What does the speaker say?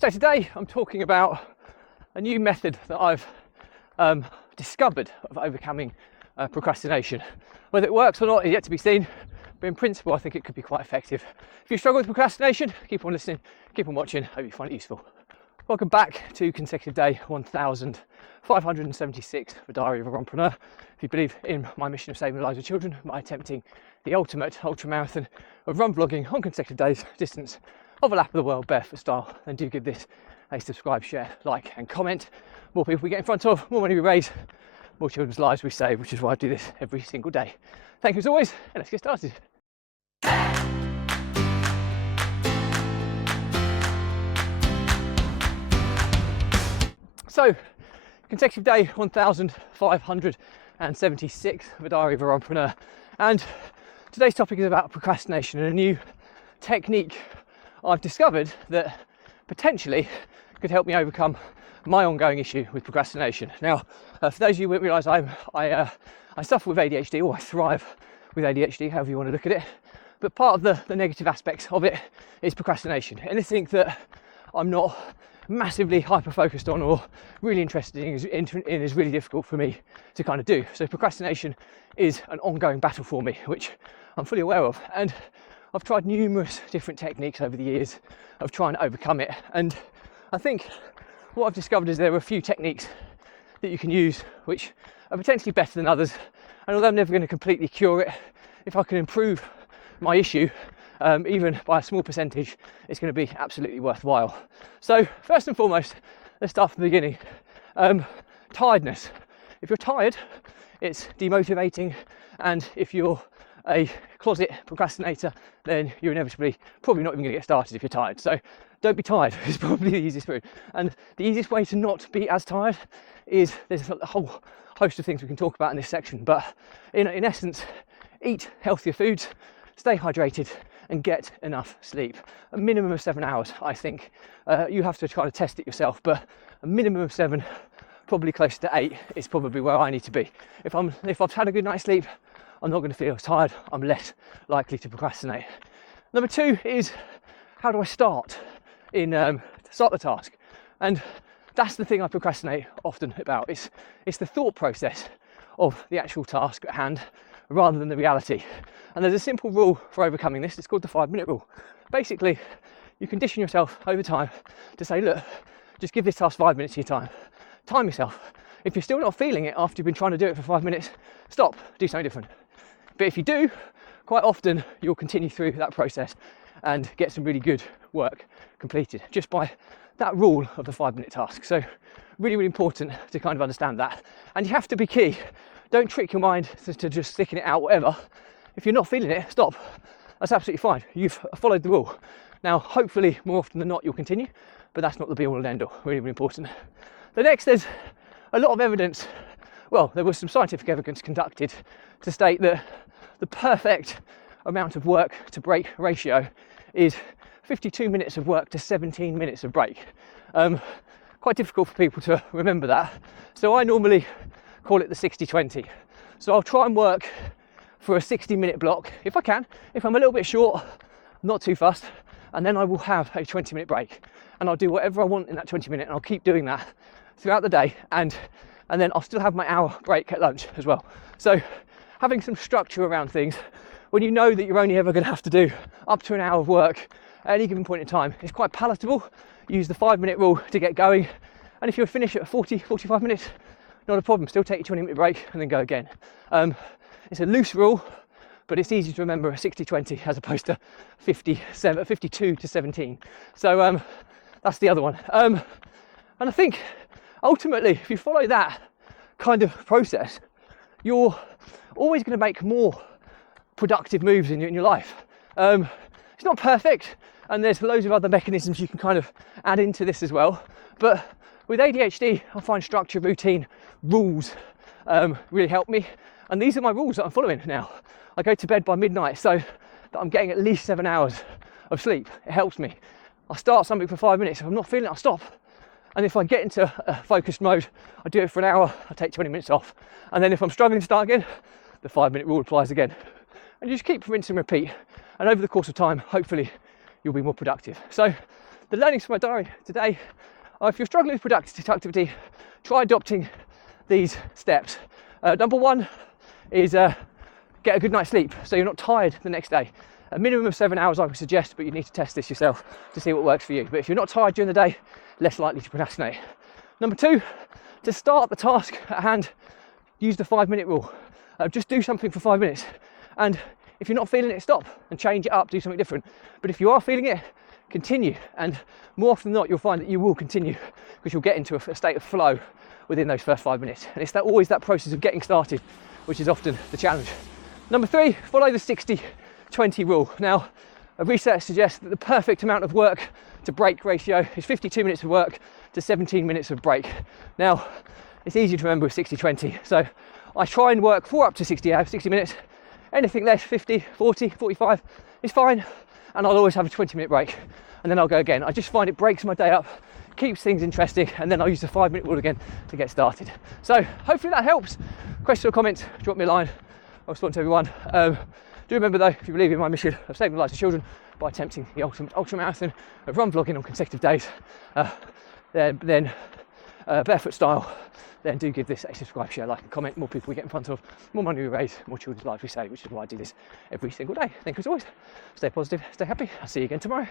So today I'm talking about a new method that I've discovered of overcoming procrastination. Whether it works or not is yet to be seen, but in principle I think it could be quite effective. If you struggle with procrastination, keep on listening, keep on watching, hope you find it useful. Welcome back to consecutive day 1576 for Diary of a Runpreneur. If you believe in my mission of saving the lives of children by attempting the ultimate ultramarathon of run vlogging on consecutive days, distance of a lap of the world barefoot style, then do give this a subscribe, share, like and comment. More people we get in front of, more money we raise, more children's lives we save, which is why I do this every single day. Thank you as always, and let's get started. So, consecutive day 1576 of a Diary of a Runpreneur, and today's topic is about procrastination and a new technique I've discovered that potentially could help me overcome my ongoing issue with procrastination. Now, for those of you who won't realise, I suffer with ADHD, or I thrive with ADHD, however you want to look at it. But part of the negative aspects of it is procrastination. Anything that I'm not massively hyper-focused on or really interested in is really difficult for me to kind of do. So procrastination is an ongoing battle for me, which I'm fully aware of. And I've tried numerous different techniques over the years of trying to overcome it. And I think what I've discovered is there are a few techniques that you can use which are potentially better than others. And although I'm never going to completely cure it, if I can improve my issue, even by a small percentage, it's going to be absolutely worthwhile. So first and foremost, let's start from the beginning. Tiredness. If you're tired, it's demotivating, and if you're a closet procrastinator, then you're inevitably probably not even going to get started if you're tired. So don't be tired is probably the easiest route. And the easiest way to not be as tired is, there's a whole host of things we can talk about in this section, but in essence, eat healthier foods, stay hydrated, and get enough sleep. A minimum of 7 hours, I think. You have to try to test it yourself, but a minimum of 7, probably closer to 8, is probably where I need to be. If I've had a good night's sleep, I'm not going to feel as tired, I'm less likely to procrastinate. Number 2 is, how do I start the task? And that's the thing I procrastinate often about. It's the thought process of the actual task at hand rather than the reality. And there's a simple rule for overcoming this. It's called the 5-minute rule. Basically, you condition yourself over time to say, look, just give this task 5 minutes of your time. Time yourself. If you're still not feeling it after you've been trying to do it for 5 minutes, stop, do something different. But if you do, quite often you'll continue through that process and get some really good work completed just by that rule of the 5-minute task. So really, really important to kind of understand that. And you have to be key. Don't trick your mind to just sticking it out, whatever. If you're not feeling it, stop. That's absolutely fine. You've followed the rule. Now, hopefully, more often than not, you'll continue, but that's not the be-all and end-all. Really, really important. The next, there's a lot of evidence. Well, there was some scientific evidence conducted to state that the perfect amount of work to break ratio is 52 minutes of work to 17 minutes of break. Quite difficult for people to remember that. So I normally call it the 60-20. So I'll try and work for a 60-minute block if I can. If I'm a little bit short, not too fussed, and then I will have a 20-minute break. And I'll do whatever I want in that 20-minute, and I'll keep doing that throughout the day, and then I'll still have my hour break at lunch as well. So having some structure around things, when you know that you're only ever going to have to do up to an hour of work at any given point in time, it's quite palatable. Use the 5-minute rule to get going, and if you finish at 40-45 minutes, not a problem. Still take your 20-minute break and then go again. It's a loose rule, but it's easy to remember 60-20 as opposed to 52-17. So that's the other one. And I think ultimately, if you follow that kind of process, you're always going to make more productive moves in your life. It's not perfect, and there's loads of other mechanisms you can kind of add into this as well. But with ADHD, I find structure, routine, rules really help me. And these are my rules that I'm following now. I go to bed by midnight so that I'm getting at least 7 hours of sleep. It helps me. I start something for 5 minutes. If I'm not feeling it, I'll stop. And if I get into a focused mode, I do it for an hour, I take 20 minutes off. And then if I'm struggling to start again, the 5-minute rule applies again. And you just keep rinse and repeat. And over the course of time, hopefully, you'll be more productive. So the learnings from my diary today are, if you're struggling with productivity, try adopting these steps. Number one is get a good night's sleep so you're not tired the next day. A minimum of 7 hours I would suggest, but you need to test this yourself to see what works for you. But if you're not tired during the day, less likely to procrastinate. Number two, to start the task at hand, use the 5-minute rule. Just do something for 5 minutes. And if you're not feeling it, stop and change it up, do something different. But if you are feeling it, continue. And more often than not, you'll find that you will continue because you'll get into a state of flow within those first 5 minutes. And it's always that process of getting started, which is often the challenge. Number three, follow the 60-20 rule. Now, research suggests that the perfect amount of work to break ratio is 52 minutes of work to 17 minutes of break. Now, it's easy to remember with 60-20. So I try and work for up to 60 minutes. Anything less, 50, 40, 45 is fine. And I'll always have a 20-minute break. And then I'll go again. I just find it breaks my day up, keeps things interesting, and then I'll use the 5-minute rule again to get started. So hopefully that helps. Questions or comments, drop me a line. I'll respond to everyone. Do remember though, if you believe in my mission of saving the lives of children by attempting the ultimate ultramarathon of run vlogging on consecutive days, then barefoot style, then do give this a subscribe, share, like and comment. More people we get in front of, more money we raise, more children's lives we save, which is why I do this every single day. Thank you as always. Stay positive, stay happy. I'll see you again tomorrow.